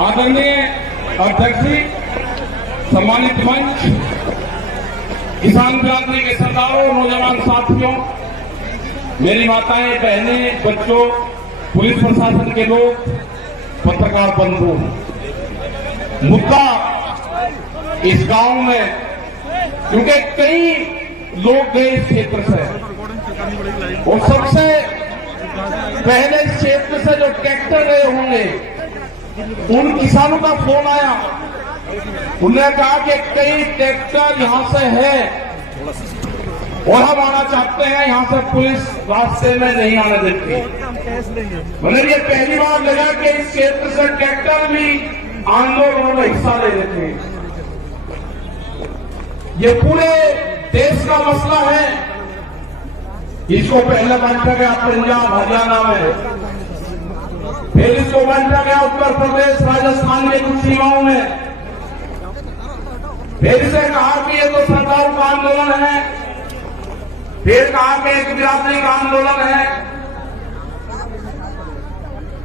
आदरणीय अध्यक्ष जी, सम्मानित मंच, किसान क्रांति के सरदारों, नौजवान साथियों, मेरी माताएं, बहनें, बच्चों, पुलिस प्रशासन के लोग, पत्रकार बंधु, मुद्दा इस गांव में, क्योंकि कई लोग गए इस क्षेत्र से और सबसे पहले इस क्षेत्र से जो ट्रैक्टर गए होंगे उन किसानों का फोन आया। उन्होंने कहा कि कई ट्रैक्टर यहां से है और हम आना चाहते हैं, यहां से पुलिस रास्ते में नहीं आने देती। मतलब ये पहली बार लगा कि इस क्षेत्र से ट्रैक्टर भी आंदोलन में हिस्सा ले लेते हैं। ये पूरे देश का मसला है। इसको पहले बांटा गया पंजाब हरियाणा में, फिर इसको बांटा गया उत्तर प्रदेश राजस्थान के कुछ सीमाओं में, फिर इसे कहा कि ये तो सरकार का आंदोलन है, फिर कहा कि एक बिरादरी का आंदोलन है।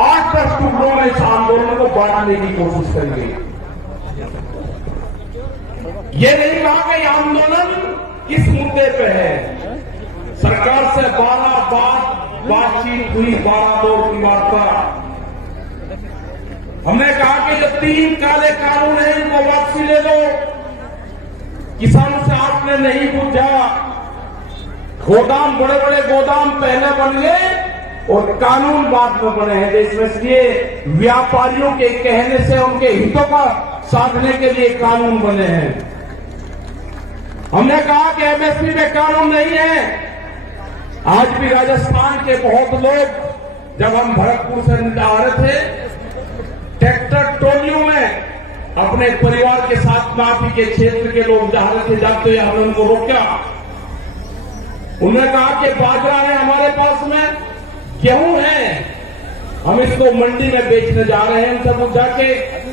8-10 टुकड़ों में इस आंदोलन को बांटने की कोशिश करेंगे। ये नहीं कहा कि यह आंदोलन किस मुद्दे पे है। सरकार से 12 बार बातचीत हुई, 12 दौर की वार्ता। हमने कहा कि जो 3 काले कानून हैं इनको वापसी ले लो। किसानों से आपने नहीं पूछा। गोदाम, बड़े बड़े गोदाम पहले बन गए और कानून बाद में बने हैं, जिसमें ये व्यापारियों के कहने से उनके हितों का साधने के लिए कानून बने हैं। हमने कहा कि एमएसपी में कानून नहीं है। आज भी राजस्थान के बहुत लोग, जब हम भरतपुर से आ रहे थे, ट्रैक्टर टोलियों में अपने परिवार के साथ माफी के क्षेत्र के लोग जा रहे थे, जाते हुए हमने उनको रोका। उन्होंने कहा कि बाजरा है हमारे पास में, गेहूं है, हम इसको मंडी में बेचने जा रहे हैं। उनसे पूछा कि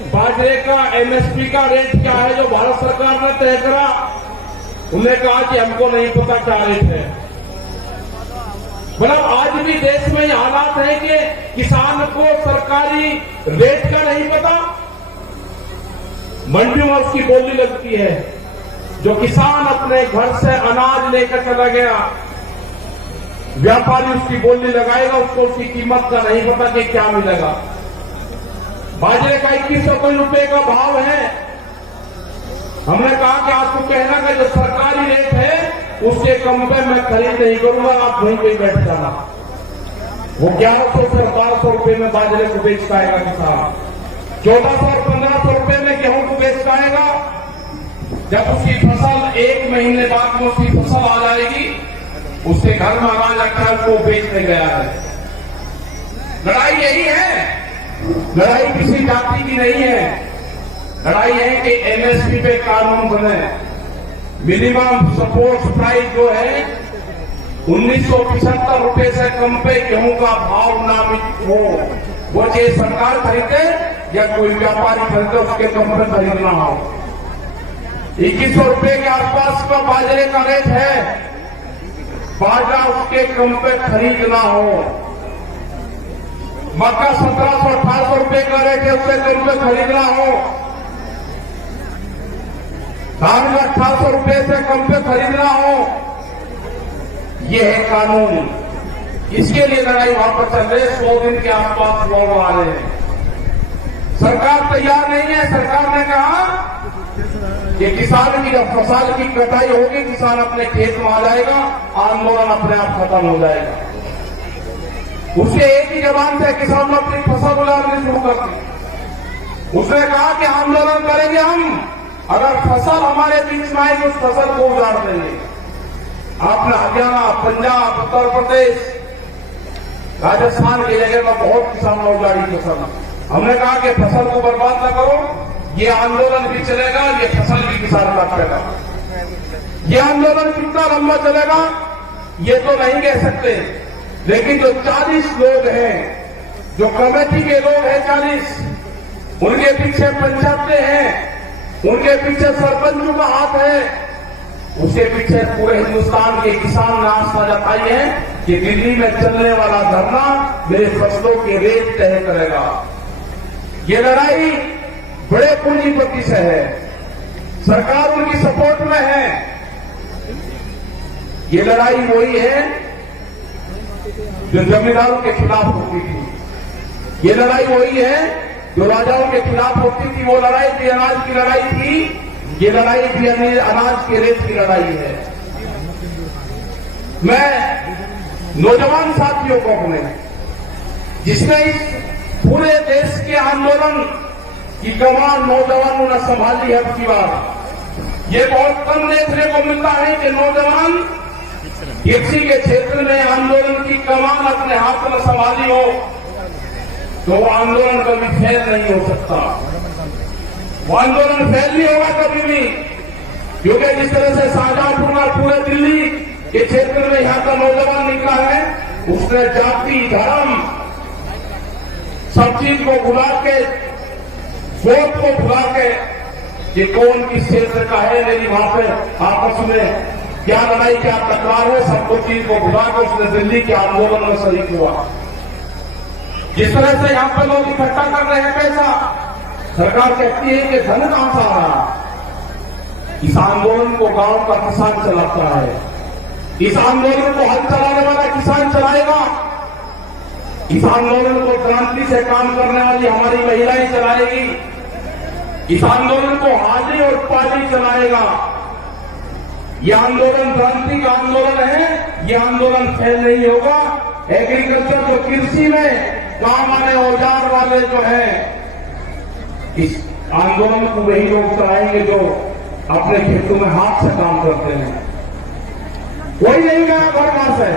बाजरे का एमएसपी का रेट क्या है जो भारत सरकार ने तय करा। उन्होंने कहा कि हमको नहीं पता क्या रेट है। मतलब आज भी देश में ये हालात है कि किसान को सरकारी रेट का नहीं पता। मंडियों में उसकी बोली लगती है। जो किसान अपने घर से अनाज लेकर चला गया, व्यापारी उसकी बोली लगाएगा, उसको उसकी कीमत का नहीं पता कि क्या मिलेगा। बाजरे का 2100 रुपए का भाव है। हमने कहा कि आपको कहना कि जो सरकारी रेट है उसके कम पे मैं खरीद नहीं करूंगा, आप वहीं पे बैठ जाना। वो 1100 से 1200 रुपए में बाजरे को बेच पाएगा किसान, 1400 और 1500 रुपए में गेहूं को बेच पाएगा। जब उसकी फसल 1 महीने बाद में उसकी फसल आ जाएगी, उसके घर में अनाज रखा है, उसको बेचने गया है। लड़ाई यही है। लड़ाई किसी जाति की नहीं है। लड़ाई है कि एमएसपी पे कानून बने। मिनिमम सपोर्ट प्राइस जो है 1975 रुपए से कम पे गेहूं का भाव नामित हो। वो चाहे सरकार खरीदे या कोई व्यापारी खरीदे, उसके कम पे खरीदना हो। 2100 रुपए के आसपास का बाजरे का रेट है। बाजरा उसके कम पे खरीदना हो। मक्का 1700-1800 रुपए का रेट है, उससे कम पे खरीदना हो। धान में 1800 रुपए से कम पे खरीदना हो। यह है कानून। इसके लिए लड़ाई वहां पर चल रही है। 100 दिन के आसपास लोग आ रहे हैं। सरकार तैयार नहीं है। सरकार ने कहा कि किसान की जब फसल की कटाई होगी, किसान अपने खेत में आ जाएगा, आंदोलन अपने आप खत्म हो जाएगा। उसने एक ही जबान से किसान ने अपनी फसल उड़ानी शुरू कर दी। उसने कहा कि आंदोलन करेंगे हम, अगर फसल हमारे बीच में आएगी उस फसल को उजाड़ देंगे। आपने हरियाणा, पंजाब, उत्तर प्रदेश, राजस्थान की जगह में बहुत किसानों ने उजाड़ी फसल। हमने कहा कि फसल को बर्बाद न करो, ये आंदोलन भी चलेगा, ये फसल भी किसान काटेगा। ये आंदोलन कितना लंबा चलेगा ये तो नहीं कह सकते, लेकिन जो 40 लोग हैं, जो कमेटी के लोग हैं 40, उनके पीछे पंचायतें हैं, उनके पीछे सरपंचों का हाथ है, उसके पीछे पूरे हिंदुस्तान के किसान ने आस्था जताई है कि दिल्ली में चलने वाला धरना मेरे फसलों के रेट तय करेगा। ये लड़ाई बड़े पूंजीपति से है, सरकार उनकी सपोर्ट में है। ये लड़ाई वही है जो जमींदारों के खिलाफ होती थी, ये लड़ाई वही है जो राजाओं के खिलाफ होती थी। वो लड़ाई भी अनाज की लड़ाई थी, ये लड़ाई भी अनाज के रेत की लड़ाई है। मैं नौजवान साथियों को अपने, जिसने इस पूरे देश के आंदोलन की कमान नौजवानों ने संभाली है अब की बार, ये बहुत कम देखने को मिलता है कि नौजवान किसी के क्षेत्र में आंदोलन की कमान अपने हाथ में संभाली हो तो वो आंदोलन कभी फेल नहीं हो सकता, वो आंदोलन फेल नहीं होगा कभी भी। क्योंकि जिस तरह से शाहजहांपुर और पूरे दिल्ली के क्षेत्र में यहां का नौजवान निकला है, उसने जाति धर्म सब चीज को भुला के, वोट को भुला के कि कौन किस क्षेत्र का है, मेरी वहां पर आपस में क्या लड़ाई क्या तकरार है, सबको चीज को भुला के उसने दिल्ली के आंदोलन में शरीक हुआ। जिस तरह से यहां पर लोग इकट्ठा कर रहे हैं पैसा, सरकार कहती है कि धन कहां से आ रहा है। इस आंदोलन को गांव का किसान चलाता है, इस आंदोलन को हल चलाने वाला किसान चलाएगा, इस आंदोलन को क्रांति से काम करने वाली हमारी महिलाएं चलाएगी, इस आंदोलन को हाजी और पाजी चलाएगा। यह आंदोलन क्रांति का आंदोलन है, यह आंदोलन फेल नहीं होगा। एग्रीकल्चर जो कृषि में काम आने औजार वाले जो है, इस आंदोलन को वही लोग चलाएंगे जो अपने खेतों में हाथ से काम करते हैं। कोई नहीं गया घर वहां से।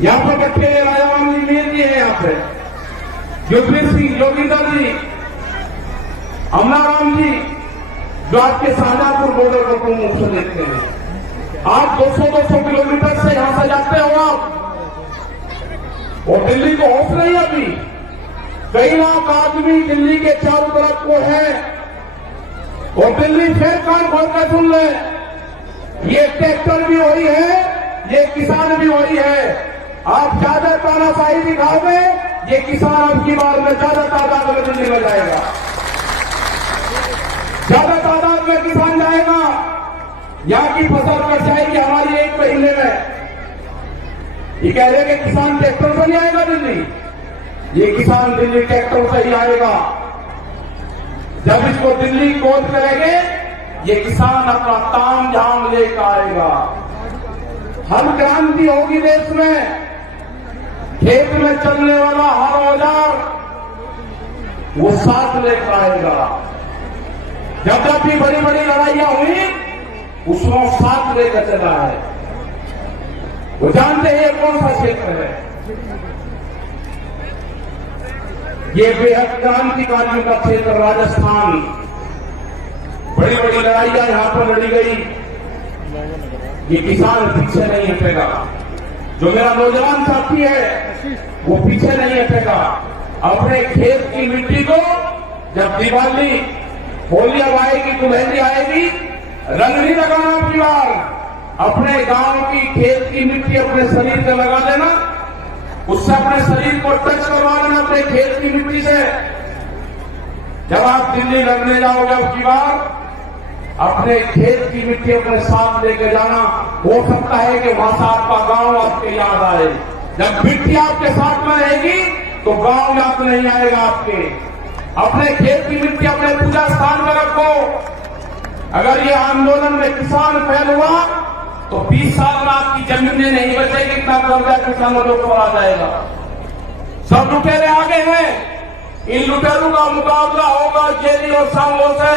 यहां पर बैठे राजाराम जी मीर जी है, यहाँ पे युद्धवीर सिंह जोगिंदर जी, अमनाराम जी, जो आपके शाहजहांपुर बॉर्डर को तुम मुख से देखते हैं। आप 200-200 किलोमीटर से यहां से जाते हो आप, और दिल्ली को होश नहीं अभी। कई लाख आदमी दिल्ली के चारों तरफ को है, और दिल्ली फिर कान खोल कर सुन ले, ये ट्रैक्टर भी वही है, ये किसान भी वही है। आप ज्यादा तानाशाही दिखाओगे, ये किसान अब की बार में ज्यादा तादाद में दिल्ली में जाएगा, ज्यादा तादाद में किसान जाएगा। यहां की फसल कट जाएगी हमारी 1 महीने में। ये कह रहे हैं कि किसान ट्रैक्टर से नहीं आएगा दिल्ली, ये किसान दिल्ली ट्रैक्टर से ही आएगा। जब इसको दिल्ली कोच करेंगे, ये किसान अपना ताम झाम लेकर आएगा। हर क्रांति होगी देश में, खेत में चलने वाला हर औजार वो साथ लेकर आएगा। जब जब भी बड़ी बड़ी लड़ाइयां हुई, उसमें साथ लेकर चला है। वो जानते हैं ये कौन सा क्षेत्र है, ये बेहद क्रांतिकारियों का क्षेत्र राजस्थान। बड़ी बड़ी लड़ाइयां यहां पर लड़ी गई, ये किसान पीछे नहीं हटेगा। जो मेरा नौजवान साथी है वो पीछे नहीं हटेगा। अपने खेत की मिट्टी को जब दिवाली होली अब आएगी, दुल्हनी आएगी, रंग नहीं लगाना अपनी बार, अपने गांव की खेत की मिट्टी अपने शरीर पे लगा देना, उससे अपने शरीर को टच करवा लेना अपने खेत की मिट्टी से। जब आप दिल्ली लड़ने जाओगे अब की बार, अपने खेत की मिट्टी अपने साथ लेके जाना। हो सकता है कि वहां से आपका गांव आपके याद आए। जब मिट्टी आपके साथ में रहेगी तो गांव याद नहीं आएगा आपके। अपने खेत की मिट्टी अपने पूजा स्थान में रखो। अगर ये आंदोलन में किसान फेल हुआ तो 20 साल में आपकी जमीनें नहीं बचेगी, इतना कर्जा किसानों के ऊपर आ जाएगा। सब लुटेरे आगे हैं, इन लुटेरों का मुकाबला होगा जेली और सांगों से,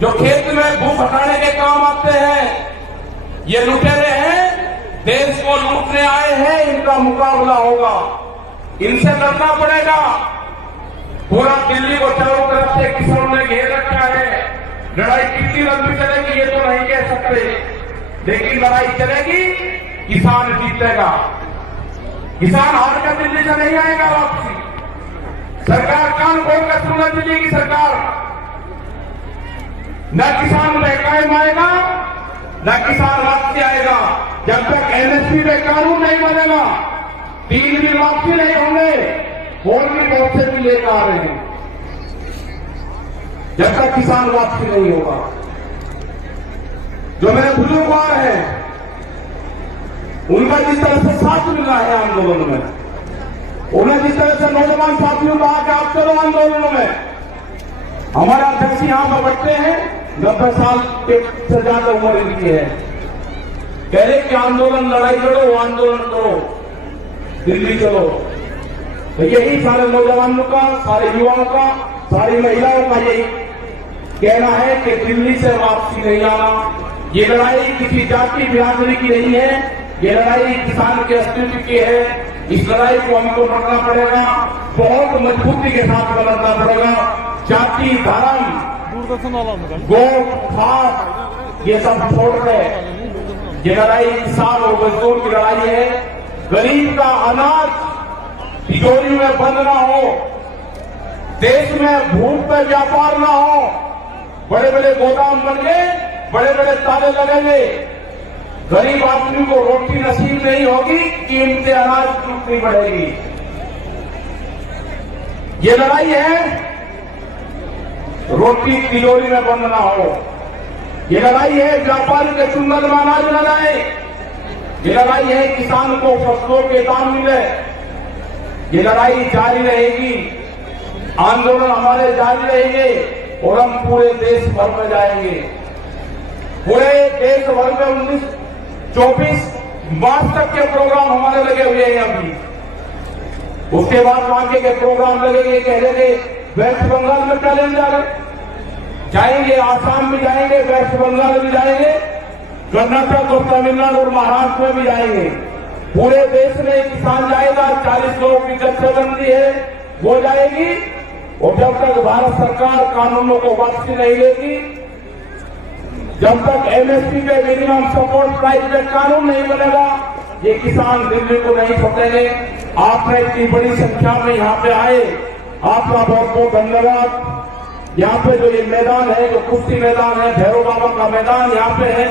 जो खेत में भूख हटाने के काम आते हैं। ये लुटेरे हैं, देश को लूटने आए हैं, इनका मुकाबला होगा, इनसे लड़ना पड़ेगा। पूरा दिल्ली को चारों तरफ से किसानों ने घेर रखा है। लड़ाई कितनी लंबी चलेगी ये तो नहीं कह सकते, लेकिन लड़ाई चलेगी, किसान जीतेगा। किसान हार कर दिल्ली से नहीं आएगा वापसी। सरकार कान खोल कर सुनना, दिल्ली की सरकार न किसान महकाम आएगा, न किसान वापसी आएगा। जब तक एमएसपी में कानून नहीं बनेगा, 3 दिन वापसी नहीं होंगे। और भी बहुत से भी लेकर आ रहे हैं। जब तक किसान वापसी नहीं होगा, जो मेरे बुजुर्ग हैं उनका जिस तरह से साथ मिल रहा है आंदोलन में, उन्हें जिस तरह से नौजवान साथियों को आके आप चलो आंदोलनों में, हमारे अध्यक्ष यहां पर बैठते हैं 90 साल से ज्यादा उम्र इनकी है, कह रहे कि आंदोलन लड़ाई लड़ो, आंदोलन करो, दिल्ली चलो। तो यही सारे नौजवानों का, सारे युवाओं का, सारी महिलाओं का यही कहना है कि दिल्ली से वापसी नहीं आना। ये लड़ाई किसी जाति बिरादरी की नहीं है, ये लड़ाई किसान के अस्तित्व की है। इस लड़ाई को हमको लड़ना पड़ेगा, बहुत मजबूती के साथ लड़ना पड़ेगा। जाति, धर्म, गोट, खास ये सब छोड़ कर ये लड़ाई किसान और मजदूर की लड़ाई है। गरीब का अनाज तिजोरी में बंद ना हो, देश में भूख पे व्यापार ना हो, बड़े बड़े गोदाम बन गए, बड़े बड़े ताले लगेंगे, गरीब आदमी को रोटी नसीब नहीं होगी, कीमतें अनाज की उतनी बढ़ेगी। ये लड़ाई है रोटी तिजोरी में बंद ना हो, ये लड़ाई है व्यापारी के चुंगल में अनाज न जाए, ये लड़ाई है किसान को फसलों के दाम मिले। ये लड़ाई जारी रहेगी, आंदोलन हमारे जारी रहेंगे और हम पूरे देश भर में जाएंगे। पूरे देश भर में 24 मार्च तक के प्रोग्राम हमारे लगे हुए हैं अभी। उसके बाद आगे के प्रोग्राम लगेंगे, कह रहे वेस्ट बंगाल में कैलेंडर जाएंगे, आसाम में जाएंगे, वेस्ट बंगाल में जाएंगे, कर्नाटक और तमिलनाडु और महाराष्ट्र में भी जाएंगे। पूरे देश में किसान जाएगा। 40 लोगों की जत्थेबंदी है वो जाएगी, और जब तक भारत सरकार कानूनों को वापसी नहीं लेगी, जब तक एमएसपी पे मिनिमम सपोर्ट प्राइस पे कानून नहीं बनेगा, ये किसान दिल्ली को नहीं छोड़ेंगे। आपने इतनी बड़ी संख्या में यहाँ पे आए, आपका बहुत बहुत धन्यवाद। यहाँ पे जो ये मैदान है, जो कुश्ती मैदान है, भैरव बाबा का मैदान यहाँ पे है,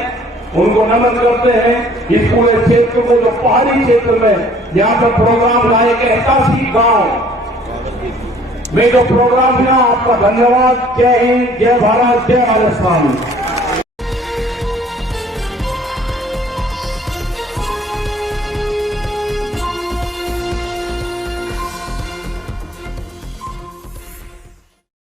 उनको नमन करते हैं। इस पूरे क्षेत्र को, जो पहाड़ी क्षेत्र में यहाँ पे प्रोग्राम लाए के 81 गांव में जो प्रोग्राम हुआ, आपका धन्यवाद। जय हिंद, जय भारत, जय राजस्थान।